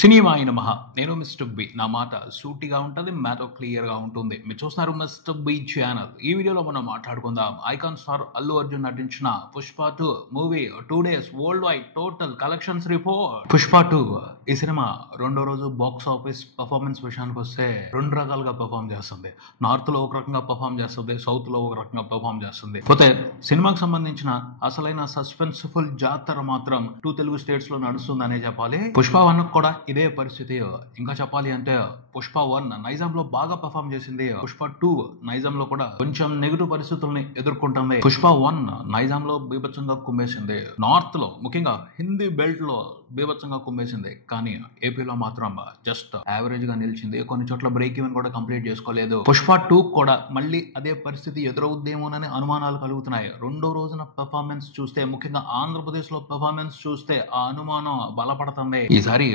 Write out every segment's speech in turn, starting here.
సినిమాయి నమః. నేను mister B. నా మాట సూటిగా ఉంటది. మ్యాథో క్లియర్‌గా ఉంటుంది. మీరు చూస్తున్నారు మిస్టర్ బి ఛానల్. ఈ వీడియోలో మనం మాట్లాడుకుందాం. ఐకాన్ స్టార్ అల్లు అర్జున్ నటించిన 'Pushpa 2' movie 2 days world wide total collections report. 'Pushpa 2' ఈ సినిమా రెండో రోజు బాక్స్ ఆఫీస్ పర్ఫార్మెన్స్ విషయానికొస్తే 2 రకాలుగా పెర్ఫార్మ్ చేస్తుంది. నార్త్‌లో ఒక రకంగా పెర్ఫార్మ్ చేస్తుంది. సౌత్‌లో ఒక రకంగా పెర్ఫార్మ్ చేస్తుంది. పోతే సినిమాకి సంబంధించిన అసలైన సస్పెన్స్‌ఫుల్ జాతర మాత్రం 2 తెలుగు స్టేట్స్‌లో నడుస్తుందనే చెప్పాలి. 'పుష్ప 1' కూడా ఇదే పరిస్థితి. ఇంకా చెప్పాలి అంటే 'పుష్ప 1' నైజాంలో బాగా పెర్ఫార్మ్ చేసింది. 'పుష్ప 2' నైజాంలో కూడా కొంచెం నెగిటివ్ పరిస్థితుల్ని ఎదుర్కొంటుంది. 'పుష్ప 1' నైజాంలో బీభత్సంగా కుమ్మేసింది. నార్త్ లో ముఖ్యంగా హిందీ బెల్ట్ లో బీభత్సంగా కుమ్మేసింది. కానీ ఏపీలో మాత్రం జస్ట్ యావరేజ్ గా నిలిచింది. కొన్ని చోట్ల బ్రేక్ ఈవెన్ కూడా కంప్లీట్ చేసుకోలేదు. 'పుష్ప 2' కూడా మళ్ళీ అదే పరిస్థితి ఎదురవుద్దేమోనని అనుమానాలు కలుగుతున్నాయి. రెండో రోజున పెర్ఫార్మెన్స్ చూస్తే, ముఖ్యంగా ఆంధ్రప్రదేశ్ లో పెర్ఫార్మెన్స్ చూస్తే ఆ అనుమానం బలపడుతుంది. ఈసారి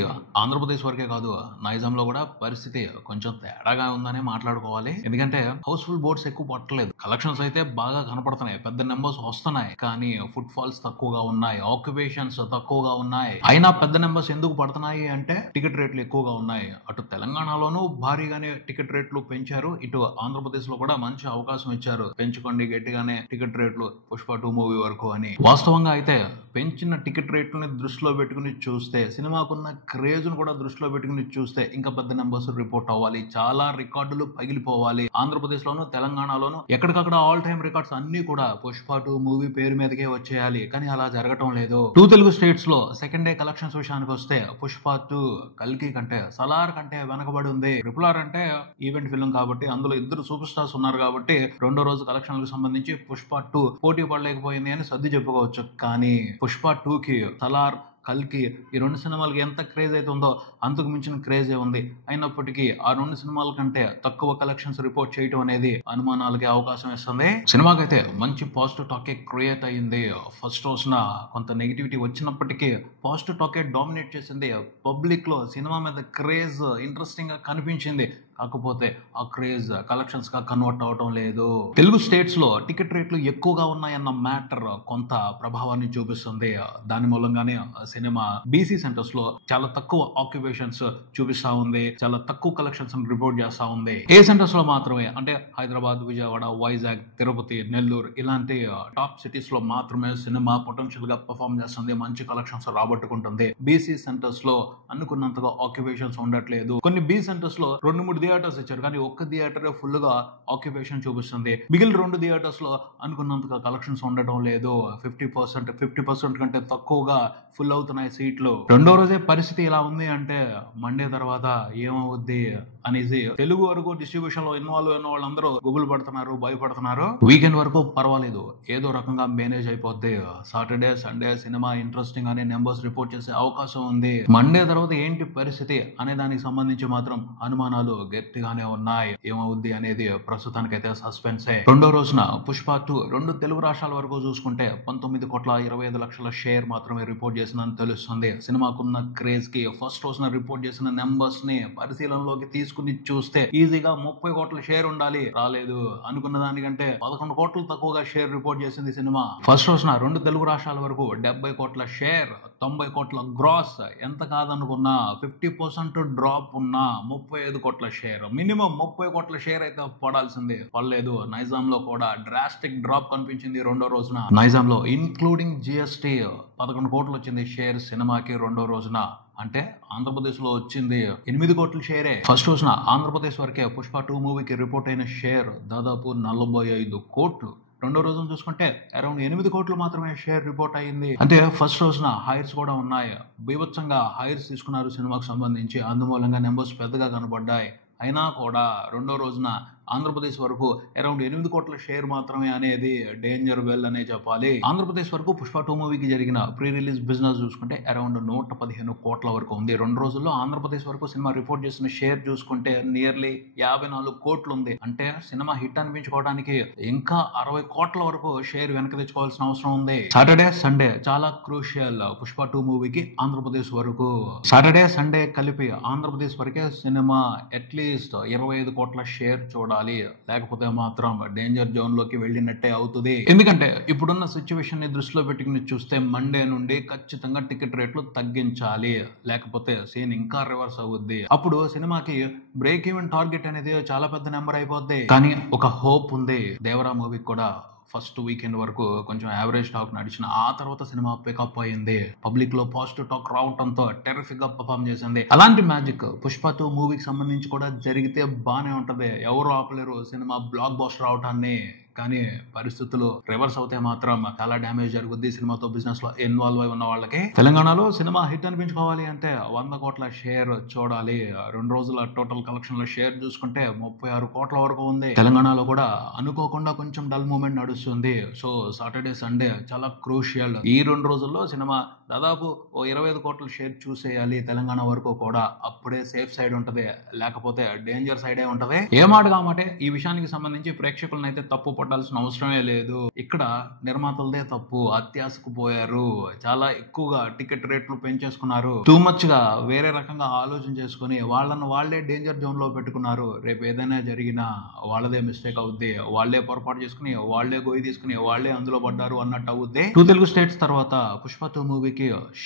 ఆంధ్రప్రదేశ్ వరకే కాదు, నైజాంలో కూడా పరిస్థితి కొంచెం తేడాగా ఉందనే మాట్లాడుకోవాలి. ఎందుకంటే హౌస్ఫుల్ బోర్డ్స్ ఎక్కువ పట్టలేదు. కలెక్షన్స్ అయితే బాగా కనపడుతున్నాయి, పెద్ద నెంబర్స్ వస్తున్నాయి. కానీ ఫుట్ ఫాల్స్ తక్కువగా ఉన్నాయి, ఆక్యుపేషన్స్ తక్కువగా ఉన్నాయి. అయినా పెద్ద నెంబర్స్ ఎందుకు పడుతున్నాయి అంటే టికెట్ రేట్లు ఎక్కువగా ఉన్నాయి. అటు తెలంగాణలోనూ భారీగానే టికెట్ రేట్లు పెంచారు. ఇటు ఆంధ్రప్రదేశ్ లో కూడా మంచి అవకాశం ఇచ్చారు. పెంచుకోండి గట్టిగానే టికెట్ రేట్లు 'పుష్ప 2' మూవీ వరకు అని. వాస్తవంగా అయితే పెంచిన టికెట్ రేట్లని దృష్టిలో పెట్టుకుని చూస్తే, సినిమాకున్న క్రేజ్ ను కూడా దృష్టిలో పెట్టుకుని చూస్తే ఇంకా పెద్ద నెంబర్స్ రిపోర్ట్ అవ్వాలి. చాలా రికార్డులు పగిలిపోవాలి. ఆంధ్రప్రదేశ్ లోను, తెలంగాణలోను ఎక్కడికక్కడ ఆల్ టైమ్ రికార్డ్స్ అన్ని కూడా 'పుష్ప 2' మూవీ పేరు మీదకే వచ్చేయాలి. కానీ అలా జరగటం లేదు. 2 తెలుగు స్టేట్స్ లో సెకండ్ డే కలెక్షన్స్ విషయానికి వస్తే 'పుష్ప 2' కల్కి కంటే, సలార్ కంటే వెనకబడి ఉంది. ట్రిపుల్ ఆర్ అంటే ఈవెంట్ ఫిల్మ్ కాబట్టి, అందులో ఇద్దరు సూపర్ స్టార్స్ ఉన్నారు కాబట్టి రెండో రోజు కలెక్షన్లకు సంబంధించి 'పుష్ప 2' పోటీ పడలేకపోయింది అని సర్ది చెప్పుకోవచ్చు. కానీ 'పుష్ప 2'కి సలార్, కల్కి ఈ 2 సినిమాలకి ఎంత క్రేజ్ అయితే ఉందో అంతకు మించిన క్రేజే ఉంది. అయినప్పటికీ ఆ 2 సినిమాల కంటే తక్కువ కలెక్షన్స్ రిపోర్ట్ చేయడం అనేది అనుమానాలకి అవకాశం ఇస్తుంది. సినిమాకైతే మంచి పాజిటివ్ టాకే క్రియేట్ అయ్యింది. ఫస్ట్ రోజున కొంత నెగిటివిటీ వచ్చినప్పటికీ పాజిటివ్ టాకే డామినేట్ చేసింది. పబ్లిక్ లో సినిమా మీద క్రేజ్ ఇంట్రెస్టింగ్ గా కనిపించింది. కాకపోతే ఆ క్రేజ్ కలెక్షన్స్ గా కన్వర్ట్ అవటం లేదు. తెలుగు స్టేట్స్ లో టికెట్ రేట్లు ఎక్కువగా ఉన్నాయన్న మ్యాటర్ కొంత ప్రభావాన్ని చూపిస్తుంది. దాని మూలంగానే సినిమా బీసీ సెంటర్స్ లో చాలా తక్కువ ఆక్యుపేషన్స్ చూపిస్తా ఉంది. చాలా తక్కువ కలెక్షన్స్ రిపోర్ట్ చేస్తా ఉంది. ఏ సెంటర్స్ లో మాత్రమే అంటే హైదరాబాద్, విజయవాడ, వైజాగ్, తిరుపతి, నెల్లూరు ఇలాంటి టాప్ సిటీస్ లో మాత్రమే సినిమా పొటెన్షియల్ గా పర్ఫార్మ్ చేస్తుంది. మంచి కలెక్షన్స్ రాబట్టుకుంటుంది. బీసీ సెంటర్స్ లో అనుకున్నంతగా ఆక్యుపేషన్స్ ఉండట్లేదు. కొన్ని బీ సెంటర్స్ లో 2-3 థియేటర్స్ ఇచ్చారు, కానీ ఒక్క థియేటర్ ఫుల్ గా ఆక్యుపేషన్ చూపిస్తుంది. మిగిలిన 2 థియేటర్స్ లో అనుకున్నంతగా కలెక్షన్స్ ఉండటం లేదు. 50% కంటే తక్కువగా ఫుల్ అవుతున్నాయి సీట్లు. రెండో రోజే పరిస్థితి ఇలా ఉంది అంటే మండే తర్వాత ఏమవుద్ది అనేసి తెలుగు వరకు డిస్ట్రిబ్యూషన్ లో ఇన్వాల్వ్ అయిన వాళ్ళందరూ గుబులు పడుతున్నారు, భయపడుతున్నారు. వీకెండ్ వరకు పర్వాలేదు, ఏదో రకంగా మేనేజ్ అయిపోద్ది. సాటర్డే, సండే సినిమా ఇంట్రెస్టింగ్ అనే నెంబర్స్ రిపోర్ట్ చేసే అవకాశం ఉంది. మండే తర్వాత ఏంటి పరిస్థితి అనే దానికి సంబంధించి మాత్రం అనుమానాలు గట్టిగానే ఉన్నాయి. ఏమవుద్ది అనేది ప్రస్తుతానికైతే సస్పెన్సే. రెండో రోజున 'పుష్ప 2' 2 తెలుగు రాష్ట్రాల వరకు చూసుకుంటే 19,25,00,000 షేర్ మాత్రమే రిపోర్ట్ చేసిందని తెలుస్తుంది. సినిమాకున్న క్రేజ్ కి ఫస్ట్ రోజున రిపోర్ట్ చేసిన నెంబర్స్ ని పరిశీలనలోకి తీసుకుని చూస్తే ఈజీగా 30 కోట్ల షేర్ ఉండాలి. రాలేదు. అనుకున్న దానికంటే 11 కోట్లు తక్కువగా షేర్ రిపోర్ట్ చేసింది సినిమా. ఫస్ట్ రోజున 2 తెలుగు రాష్ట్రాల వరకు 70 కోట్ల షేర్, 90 కోట్ల గ్రాస్. ఎంత కాదనుకున్నా 50% డ్రాప్ ఉన్న 35 కోట్ల షేర్, మినిమం 30 కోట్ల షేర్ అయితే పడాల్సిందే. పడలేదు. నైజాం లో కూడా డ్రాస్టిక్ డ్రాప్ కనిపించింది రెండో రోజున. నైజాం లో ఇన్క్లూడింగ్ జిఎస్టీ 11 కోట్లు వచ్చింది షేర్ సినిమాకి రెండో రోజున. అంటే ఆంధ్రప్రదేశ్ లో వచ్చింది 8 కోట్ల షేరే. ఫస్ట్ రోజున ఆంధ్రప్రదేశ్ వరకే 'పుష్ప 2' మూవీకి రిపోర్ట్ అయిన షేర్ దాదాపు 45 కోట్లు. రెండో రోజున చూసుకుంటే అరౌండ్ 8 కోట్లు మాత్రమే షేర్ రిపోర్ట్ అయ్యింది. అంటే ఫస్ట్ రోజున హైర్స్ కూడా ఉన్నాయి. బీభత్సంగా హైర్స్ తీసుకున్నారు సినిమాకు సంబంధించి. అందుమూలంగా నెంబర్స్ పెద్దగా కనబడ్డాయి. అయినా కూడా రెండో రోజున ఆంధ్రప్రదేశ్ వరకు అరౌండ్ 8 కోట్ల షేర్ మాత్రమే అనేది డేంజర్ వెల్ అనే చెప్పాలి. ఆంధ్రప్రదేశ్ వరకు 'పుష్ప 2' మూవీకి జరిగిన ప్రీ రిలీజ్ బిజినెస్ చూసుకుంటే అరౌండ్ 115 కోట్ల వరకు ఉంది. 2 రోజుల్లో ఆంధ్రప్రదేశ్ వరకు సినిమా రిపోర్ట్ చేసిన షేర్ చూసుకుంటే నియర్లీ 54 కోట్లు ఉంది. అంటే సినిమా హిట్ అనిపించుకోవడానికి ఇంకా 60 కోట్ల వరకు షేర్ వెనక తెచ్చుకోవాల్సిన అవసరం ఉంది. సాటర్డే, సండే చాలా క్రూషియల్ 'పుష్ప 2' మూవీకి ఆంధ్రప్రదేశ్ వరకు. సాటర్డే, సండే కలిపి ఆంధ్రప్రదేశ్ వరకే సినిమా అట్లీస్ట్ 25 కోట్ల షేర్ చూడాలి. చూడాలి, లేకపోతే మాత్రం డేంజర్ జోన్ లోకి వెళ్ళినట్టే అవుతుంది. ఎందుకంటే ఇప్పుడున్న సిచ్యువేషన్ ని దృష్టిలో పెట్టుకుని చూస్తే మండే నుండి ఖచ్చితంగా టికెట్ రేట్లు తగ్గించాలి, లేకపోతే సీన్ ఇంకా రివర్స్ అవుద్ది. అప్పుడు సినిమాకి బ్రేక్ ఈవెన్ టార్గెట్ అనేది చాలా పెద్ద నెంబర్ అయిపోద్ది. కానీ ఒక హోప్ ఉంది. దేవరా మూవీకి కూడా ఫస్ట్ వీకెండ్ వరకు కొంచెం యావరేజ్ టాక్ నడిచిన ఆ తర్వాత సినిమా పికప్ అయింది. పబ్లిక్ లో పాజిటివ్ టాక్ రావడంతో టెరిఫిక్ గా పర్ఫామ్ చేసింది. అలాంటి మ్యాజిక్ పుష్ప 2 మూవీకి సంబంధించి కూడా జరిగితే బానే ఉంటది. ఎవరు ఆపలేరు సినిమా బ్లాక్ బస్టర్ అవటాన్ని. కానీ పరిస్థితులు రివర్స్ అవుతే మాత్రం చాలా డ్యామేజ్ జరుగుద్ది సినిమాతో బిజినెస్ లో ఇన్వాల్వ్ అయి ఉన్న వాళ్ళకి. తెలంగాణలో సినిమా హిట్ అనిపించుకోవాలి అంటే 100 కోట్ల షేర్ చూడాలి. 2 రోజుల టోటల్ కలెక్షన్ లో షేర్ చూసుకుంటే 36 కోట్ల వరకు ఉంది. తెలంగాణలో కూడా అనుకోకుండా కొంచెం డల్ మూమెంట్ నడుస్తుంది. సో సాటర్డే సండే చాలా క్రూషియల్. ఈ 2 రోజుల్లో సినిమా దాదాపు 25 కోట్ల షేర్ చూసేయాలి తెలంగాణ వరకు కూడా. అప్పుడే సేఫ్ సైడ్ ఉంటది, లేకపోతే డేంజర్ సైడే ఉంటది. ఏ మాట కామాటే ఈ విషయానికి సంబంధించి ప్రేక్షకులను అయితే తప్పు పట్టాల్సిన అవసరమే లేదు. ఇక్కడ నిర్మాతలదే తప్పు. అత్యాశకు పోయారు, చాలా ఎక్కువగా టికెట్ రేట్లు పెంచేసుకున్నారు. టూ మచ్ గా వేరే రకంగా ఆలోచన చేసుకుని వాళ్ళను వాళ్లే డేంజర్ జోన్ లో పెట్టుకున్నారు. రేపు ఏదైనా జరిగినా వాళ్ళదే మిస్టేక్ అవుద్ది. వాళ్లే పొరపాటు చేసుకుని వాళ్లే గొయ్యి తీసుకుని వాళ్లే అందులో పడ్డారు అన్నట్టు అవుద్ది. 2 తెలుగు స్టేట్స్ తర్వాత పుష్ప 2 మూవీకి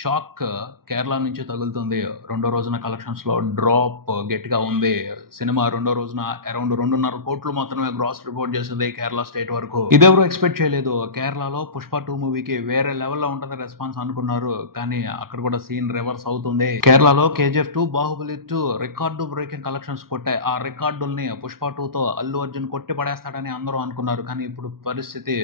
షాక్ కేరళ నుంచి తగులుతుంది. 2వ రోజున కలెక్షన్స్ లో డ్రాప్ గట్టిగా ఉంది. సినిమా 2వ రోజున అరౌండ్ 2.5 కోట్లు మాత్రమే గ్రాస్ రిపోర్ట్ చేసింది కేరళ స్టేట్ వరకు. ఇదెవరు ఎక్స్పెక్ట్ చేయలేదు. కేరళలో పుష్ప 2 మూవీకి వేరే లెవెల్లో ఉంటది రెస్పాన్స్ అనుకున్నారు. కానీ అక్కడ కూడా సీన్ రివర్స్ అవుతుంది. కేరళలో KGF 2, Baahubali 2 record breaking collections కొట్టాయి. ఆ రికార్డుల్ని పుష్ప 2 తో అల్లు అర్జున్ కొట్టి పడేస్తాడని అందరూ అనుకున్నారు. కానీ ఇప్పుడు పరిస్థితి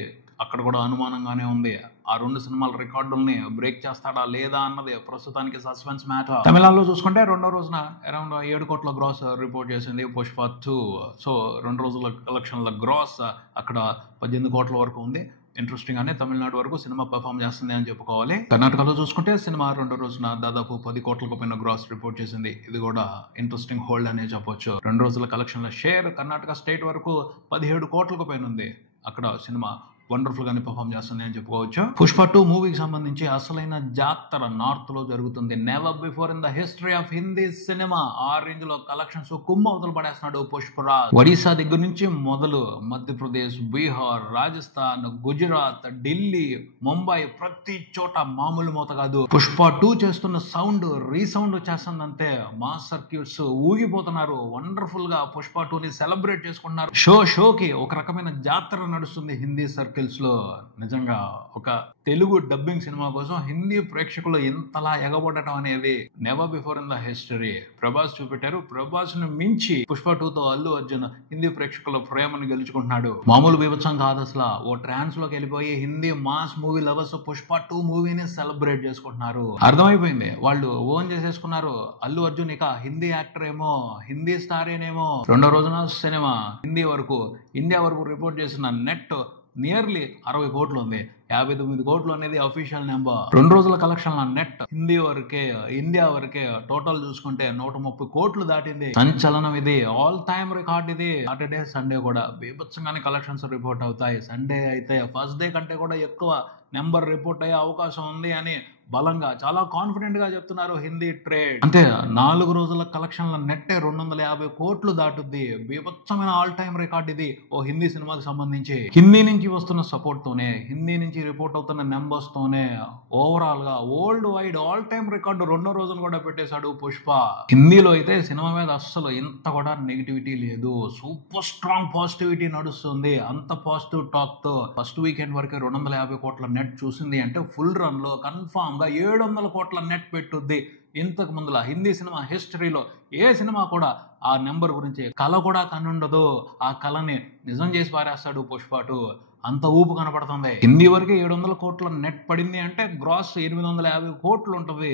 అక్కడ కూడా అనుమానంగానే ఉంది. ఆ 2 సినిమాల రికార్డుల్ని బ్రేక్ చేస్తాడా లేదా అన్నది ప్రస్తుతానికి సస్పెన్స్ మ్యాటర్. తమిళనాడులో చూసుకుంటే 2వ రోజున అరౌండ్ 7 కోట్ల గ్రాస్ రిపోర్ట్ చేసింది పుష్ప 2. సో 2 రోజుల కలెక్షన్ల గ్రాస్ అక్కడ 18 కోట్ల వరకు ఉంది. ఇంట్రెస్టింగ్ గానే తమిళనాడు వరకు సినిమా పర్ఫామ్ చేస్తుంది అని చెప్పుకోవాలి. కర్ణాటకలో చూసుకుంటే సినిమా 2వ రోజున దాదాపు 10 కోట్లకు పైన గ్రాస్ రిపోర్ట్ చేసింది. ఇది కూడా ఇంట్రెస్టింగ్ హోల్డ్ అనే చెప్పొచ్చు. 2 రోజుల కలెక్షన్ల షేర్ కర్ణాటక స్టేట్ వరకు 17 కోట్లకు పైన ఉంది. అక్కడ సినిమా వండర్ఫుల్ గానే పర్ఫామ్ చేస్తుంది అని చెప్పుకోవచ్చు. పుష్ప 2 మూవీకి సంబంధించి అసలైన జాతర నార్త్ లో జరుగుతుంది. Never before in the history of Hindi cinema ఆ రేంజ్ లో కలెక్షన్స్ కుమ్మవతలు పడేస్తున్నాడు పుష్పరాజ్. ఒడిశా దగ్గర నుంచి మొదలు మధ్యప్రదేశ్, బీహార్, రాజస్థాన్, గుజరాత్, ఢిల్లీ, ముంబై ప్రతి చోట మామూలు మోత కాదు. పుష్ప 2 చేస్తున్న సౌండ్ రీసౌండ్ చేస్తుందంటే మాస్ సర్క్యూట్స్ ఊగిపోతున్నారు. వండర్ఫుల్ గా పుష్ప 2 ని సెలబ్రేట్ చేసుకుంటున్నారు. షోకి ఒక రకమైన జాతర నడుస్తుంది హిందీ సర్కిల్స్ లో. నిజంగా ఒక తెలుగు డబ్బింగ్ సినిమా కోసం హిందీ ప్రేక్షకులు ఇంతలా ఎగబడటం అనేది never before in the history. Prabhas చూపెట్టారు. ప్రభాస్ ను మించి పుష్ప 2 తో అల్లు అర్జున్ హిందీ ప్రేక్షకుల ప్రేమను గెలుచుకుంటున్నాడు. మామూలు బీభత్సం కాదు అసలు. ఓ ట్రాన్స్ లోకి వెళ్ళిపోయి Hindi mass movie lovers Pushpa 2 మూవీని సెలబ్రేట్ చేసుకుంటున్నారు. అర్థమైపోయింది, వాళ్ళు ఓన్ చేసేసుకున్నారు. అల్లు అర్జున్ ఇక హిందీ యాక్టర్ ఏమో, హిందీ స్టార్ ఏనేమో. 2వ రోజున సినిమా హిందీ వరకు ఇండియా వరకు రిపోర్ట్ చేసిన నెట్ నియర్లీ 60 కోట్లు ఉంది. 59 కోట్లు అనేది అఫీషియల్ నెంబర్. 2 రోజుల కలెక్షన్ నెట్ హిందీ వరకే, ఇండియా వరకే టోటల్ చూసుకుంటే 130 కోట్లు దాటింది. సంచలనం ఇది, ఆల్ టైమ్ రికార్డ్ ఇది. సాటర్డే సండే కూడా బీభత్సంగానే కలెక్షన్స్ రిపోర్ట్ అవుతాయి. సండే అయితే ఫస్ట్ డే కంటే కూడా ఎక్కువ నెంబర్ రిపోర్ట్ అయ్యే అవకాశం ఉంది అని బలంగా చాలా కాన్ఫిడెంట్ గా చెప్తున్నారు హిందీ ట్రేడ్. అంతే 4 రోజుల కలెక్షన్ల నెట్టే 250 కోట్లు దాటుద్ది. బీభత్సమైన ఆల్ టైమ్ రికార్డ్ ఇది ఓ హిందీ సినిమాకి సంబంధించి. హిందీ నుంచి వస్తున్న సపోర్ట్ తోనే, హిందీ నుంచి రిపోర్ట్ అవుతున్న నెంబర్స్ తోనే ఓవరాల్ గా world wide all time record 2వ రోజున కూడా పెట్టేశాడు పుష్ప. హిందీలో అయితే సినిమా మీద అస్సలు ఇంత కూడా నెగిటివిటీ లేదు. సూపర్ స్ట్రాంగ్ పాజిటివిటీ నడుస్తుంది. అంత పాజిటివ్ టాక్ తో ఫస్ట్ వీకెండ్ వరకే 250 కోట్ల నెట్ చూసింది అంటే ఫుల్ రన్ లో కన్ఫామ్ గా 700 కోట్ల నెట్ పెట్టుద్ది. ఇంతకు ముందులా హిందీ సినిమా హిస్టరీలో ఏ సినిమా కూడా ఆ నెంబర్ గురించి కళ కూడా కనుండదు. ఆ కళని నిజం చేసి పారేస్తాడు పుష్ప 2. అంత ఊపు కనపడుతుంది. హిందీ వరకే 700 కోట్ల నెట్ పడింది అంటే గ్రాస్ 850 కోట్లు ఉంటుంది.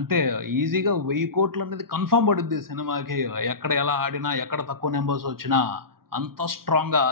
అంటే ఈజీగా 1000 కోట్లు అనేది కన్ఫర్మ్ పడుద్ది సినిమాకి. ఎక్కడ ఎలా ఆడినా, ఎక్కడ తక్కువ నెంబర్స్ వచ్చినా అంత స్ట్రాంగ్ గా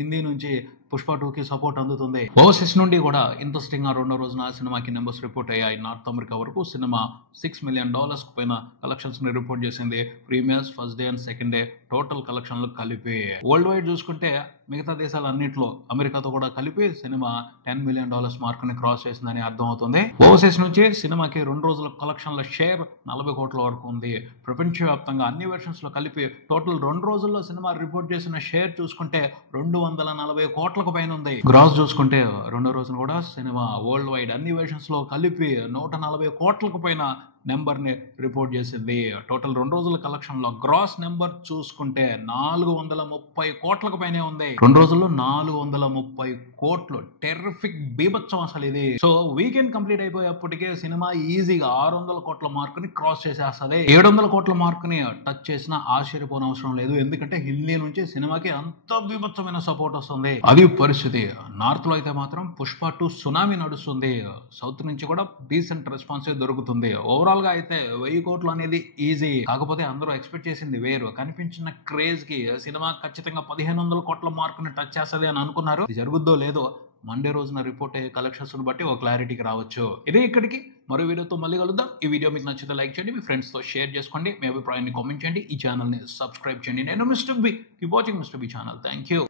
హిందీ నుంచి పుష్ప 2కి సపోర్ట్ అందుతుంది. ఓవర్సీస్ నుండి కూడా ఇంట్రెస్టింగ్ గా 2వ రోజున సినిమాకి నెంబర్స్ రిపోర్ట్ అయ్యాయి. నార్త్ అమెరికా వరకు సినిమా $6 మిలియన్ పైన కలెక్షన్స్ ని రిపోర్ట్ చేసింది. Premieres first day and second day total కలెక్షన్లు కలిపి. వరల్డ్ వైడ్ చూసుకుంటే మిగతా దేశాలన్నింటిలో అమెరికాతో కూడా కలిపి సినిమా $10 మిలియన్ మార్కుని క్రాస్ చేసిందని అర్థం అవుతుంది. ఓవర్సీస్ నుంచి సినిమాకి 2 రోజుల కలెక్షన్ల షేర్ 40 కోట్ల వరకు ఉంది. ప్రపంచవ్యాప్తంగా అన్ని వెర్షన్స్ లో కలిపి టోటల్ 2 రోజుల్లో సినిమా రిపోర్ట్ చేసిన షేర్ చూసుకుంటే 240 కోట్లకు పైన ఉంది. గ్రాస్ చూసుకుంటే రెండో రోజున కూడా సినిమా వరల్డ్ వైడ్ అన్ని వెర్షన్స్ లో కలిపి 140 కోట్లకు పైన నెంబర్ ని రిపోర్ట్ చేసింది. టోటల్ 2 రోజుల కలెక్షన్ లో గ్రాస్ నెంబర్ చూసుకుంటే 430 కోట్లకు పైనే ఉంది. 2 రోజుల్లో 430 కోట్లు, టెర్రిఫిక్ బీభత్సం అసలు ఇది. సో వీకెండ్ కంప్లీట్ అయిపోయేప్పటికే సినిమా ఈజీగా 600 కోట్ల మార్కుని క్రాస్ చేసేస్తుంది. 700 కోట్ల మార్కుని టచ్ చేసినా ఆశ్చర్యపోనవసరం లేదు, ఎందుకంటే హిందీ నుంచి సినిమాకి అంత బీభత్సమైన సపోర్ట్ వస్తుంది. అది పరిస్థితి. నార్త్ లో అయితే మాత్రం పుష్ప 2 సునామీ నడుస్తుంది. సౌత్ నుంచి కూడా డీసెంట్ రెస్పాన్స్ దొరుకుతుంది. ఓవరాల్ గా అయితే 1000 కోట్లు అనేది ఈజీ. కాకపోతే అందరూ ఎక్స్పెక్ట్ చేసింది వేరు. కనిపించిన క్రేజ్ కి సినిమా ఖచ్చితంగా 1500 కోట్ల మార్కుని టచ్ చేస్తుంది అని అనుకున్నారు. ఇది జరుగుద్దో లేదో మండే రోజున రిపోర్ట్ అయ్యే కలెక్షన్స్ బట్టి ఒక క్లారిటీకి రావచ్చు. ఇదే ఇక్కడికి మరో వీడియోతో మళ్ళీ కలుద్దాం. ఈ వీడియో మీకు నచ్చితే లైక్ చేయండి, మీ ఫ్రెండ్స్ తో షేర్ చేసుకోండి, మీ అభిప్రాయాన్ని కామెంట్ చేయండి, ఈ ఛానల్ ని సబ్స్క్రైబ్ చేయండి. నేను mister B. Keep watching mister B channel. Thank you.